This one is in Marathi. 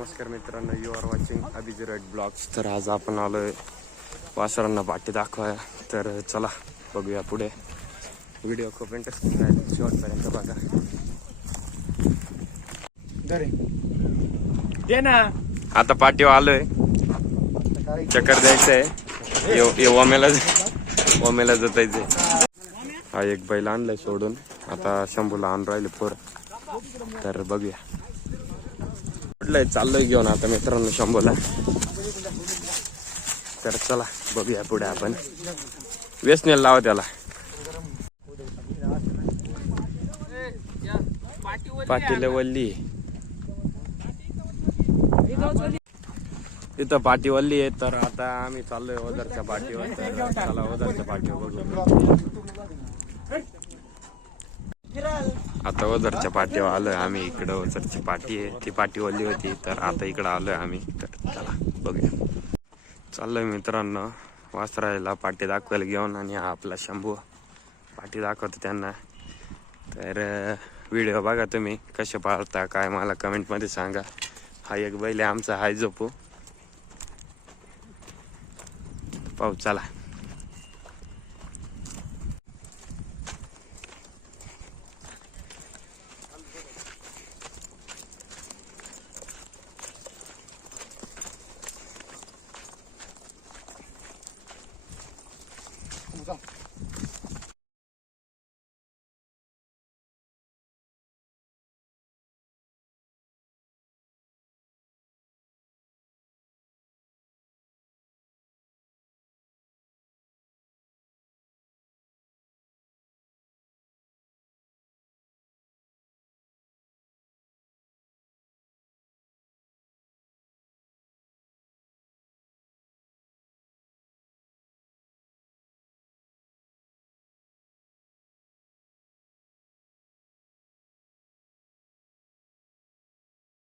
नमस्कार मित्रांनो, यू आर वॉचिंग अभिजिराट ब्लॉग्स. तर आज आपण आलोय वासरांना पाठी दाखवाय. तर चला बघूया पुढे. व्हिडिओ खूप इंटरेस्टिंग आहे, शेवटपर्यंत बघा. दे ना. आता पाठीवर आलोय, चक्कर द्यायचंय. ओमेला जातायचंय. हा एक बैल आणलाय सोडून, आता शंभूला आणून राहिले पोर. तर बघूया, कुठलंय चाललोय घेऊन आता मित्रांनो शंभूला. तर चला बघूया पुढे. आपण वेसनेल लावा त्याला. पाटीला वल्ली इथं पाटी वल्ली आहे. तर आता आम्ही चाललोय ओझरच्या पाठीवर. तर चला ओझरच्या पाठीवर बघू. आता ओझरच्या पाठीवर आलोय आम्ही. इकडं ओझरची पाठी आहे, ती पाठी वल्ली होती. तर आता इकडं आलोय आम्ही. तर चला बघूया. चाललोय मित्रांनो वासरायला पाठी दाखवायला घेऊन, आणि हा आपला शंभू पाठी दाखवतो त्यांना. तर व्हिडिओ बघा तुम्ही कसे पाहता काय, मला कमेंटमध्ये सांगा. हा एक बैल आमचा हाय झोपू पाहू. चला.